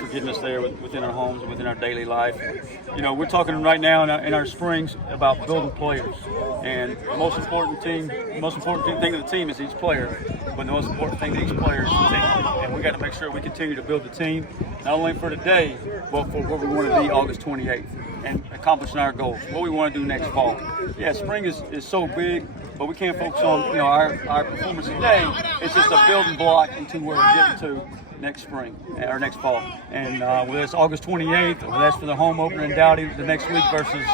for getting us there within our homes, within our daily life. You know, we're talking right now in our springs about building players, and the most important thing of the team is each player, but the most important thing to each player is the team. And we got to make sure we continue to build the team, not only for today, but for what we want to be August 28th and accomplishing our goals, what we want to do next fall. Yeah, spring is so big, but we can't focus on our performance today. It's just a building block into where we're getting to next spring or next fall. And whether it's August 28th, or whether that's for the home opener in Dowdy the next week versus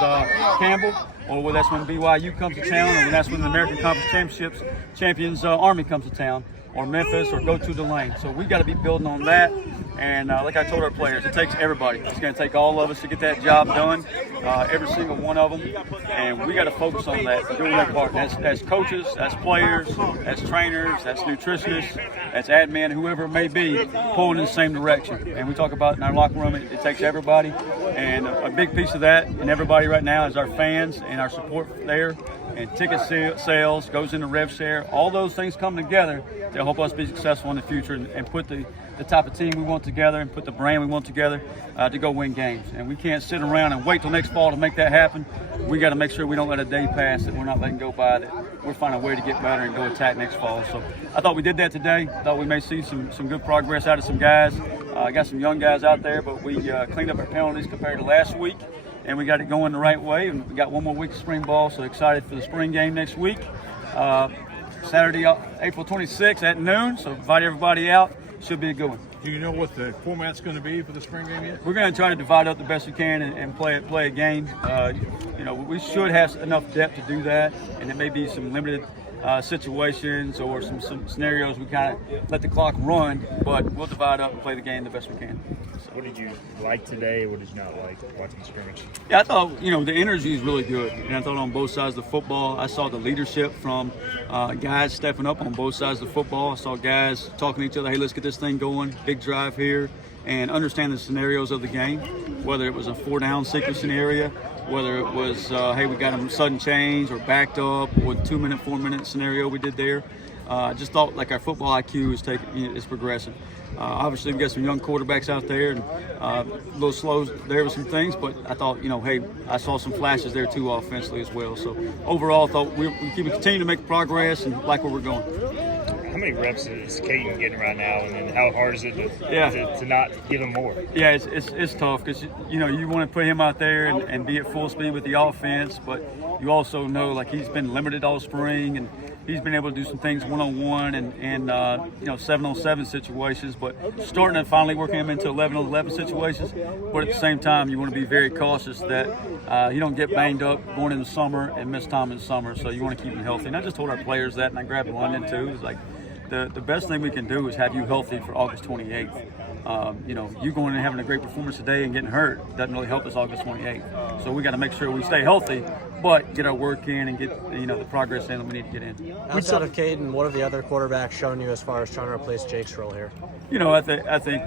Campbell, or whether that's when BYU comes to town, or whether that's when the American Conference Championships champions Army comes to town, or Memphis, or go to Delane. So we've got to be building on that. And like I told our players, it takes everybody. It's going to take all of us to get that job done, every single one of them. And we got to focus on that, doing that part. As coaches, as players, as trainers, as nutritionists, as admin, whoever it may be, pulling in the same direction. And we talk about in our locker room, it takes everybody. And a big piece of that, and everybody right now, is our fans and our support there. And ticket sales goes into rev share. All those things come together to help us be successful in the future and put the type of team we want together and put the brand we want together to go win games. And we can't sit around and wait till next fall to make that happen. We got to make sure we don't let a day pass that we're not letting go by, that we're finding a way to get better and go attack next fall. So I thought we did that today. I thought we may see some good progress out of some guys. Got some young guys out there, but we cleaned up our penalties compared to last week. And we got it going the right way, and we got one more week of spring ball, so excited for the spring game next week. Saturday, April 26th at noon, so invite everybody out. Should be a good one. Do you know what the format's going to be for the spring game yet? We're going to try to divide up the best we can and play a game. We should have enough depth to do that, and there may be some limited situations or some scenarios we kind of let the clock run, but we'll divide up and play the game the best we can. What did you like today? What did you not like watching the scrimmage? Yeah, I thought, the energy is really good. And I thought on both sides of the football, I saw the leadership from guys stepping up on both sides of the football. I saw guys talking to each other, hey, let's get this thing going, big drive here, and understand the scenarios of the game, whether it was a 4-down sequencing area, whether it was, hey, we got a sudden change or backed up, or 2-minute, 4-minute scenario we did there. I just thought like our football IQ is progressing. Obviously, we got some young quarterbacks out there, and a little slow there with some things, but I thought, hey, I saw some flashes there too offensively as well. So overall, I thought we continue to make progress and like where we're going. How many reps is Caden getting right now, and then how hard is it to not give him more? Yeah, it's tough because you want to put him out there and be at full speed with the offense, but you also know like he's been limited all spring and he's been able to do some things one-on-one and 7-on-7 situations, but starting to finally working him into 11-on-11 situations. But at the same time, you want to be very cautious that you don't get banged up going in the summer and miss time in the summer. So you want to keep him healthy. And I just told our players that, and I grabbed London too. It's like the best thing we can do is have you healthy for August 28th. You going and having a great performance today and getting hurt doesn't really help us August 28th. So we got to make sure we stay healthy, but get our work in and get the progress in that we need to get in. Outside of Caden, what have the other quarterbacks shown you as far as trying to replace Jake's role here? I think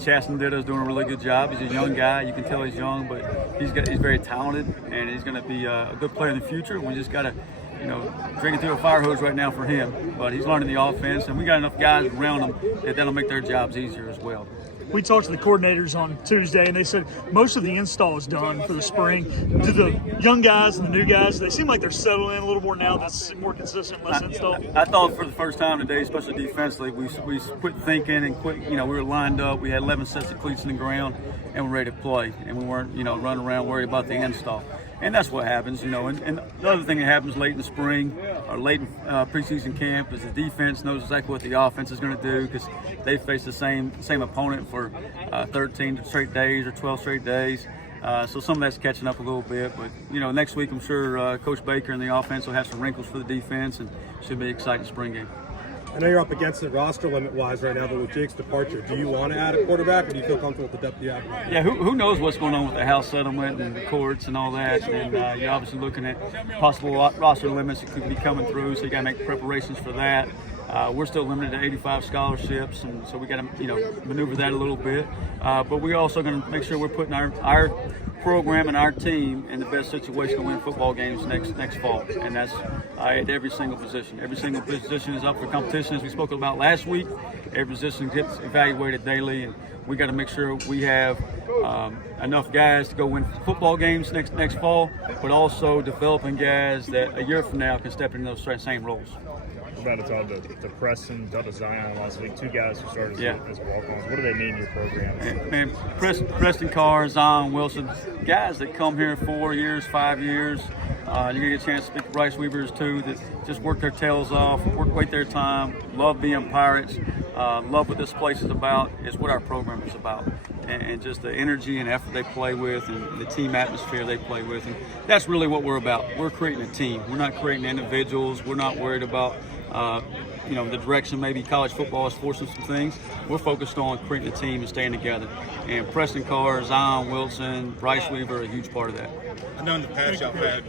Chasten is doing a really good job. He's a young guy. You can tell he's young, but he's very talented, and he's going to be a good player in the future. We just got to drinking through a fire hose right now for him, but he's learning the offense, and we got enough guys around him that'll make their jobs easier as well. We talked to the coordinators on Tuesday, and they said most of the install is done for the spring. Do the young guys and the new guys, they seem like they're settling in a little more now? That's more consistent, less install? I thought for the first time today, especially defensively, we quit thinking and quit. We were lined up. We had 11 sets of cleats in the ground, and we're ready to play. And we weren't, running around worried about the install. And that's what happens, And the other thing that happens late in the spring or late in preseason camp is the defense knows exactly what the offense is going to do because they face the same opponent for 13 straight days or 12 straight days. So some of that's catching up a little bit. But, next week I'm sure Coach Baker and the offense will have some wrinkles for the defense and should be an exciting spring game. I know you're up against the roster limit-wise right now, but with Jake's departure, do you want to add a quarterback, or do you feel comfortable with the depth you have? Yeah, who knows what's going on with the House settlement and the courts and all that. And you're obviously looking at possible roster limits that could be coming through, so you got to make preparations for that. We're still limited to 85 scholarships, and so we got to maneuver that a little bit. But we're also going to make sure we're putting our program and our team in the best situation to win football games next fall, and that's at every single position. Every single position is up for competition, as we spoke about last week, every position gets evaluated daily, and we got to make sure we have enough guys to go win football games next fall, but also developing guys that a year from now can step into those same roles. About to talk to Preston, talk to Zion last week. 2 guys who started as walk-ons. What do they mean in your program? Man, Preston Carr, Zion Wilson, guys that come here 4 years, 5 years. You're going to get a chance to speak to Bryce Weavers too, that just work their tails off, wait their time, love being Pirates, love what this place is about, is what our program is about. And just the energy and effort they play with and the team atmosphere they play with. And that's really what we're about. We're creating a team. We're not creating individuals. We're not worried about the direction maybe college football is forcing some things. We're focused on creating a team and staying together. And Preston Carr, Zion Wilson, Bryce Weaver are a huge part of that. I know in the past y'all had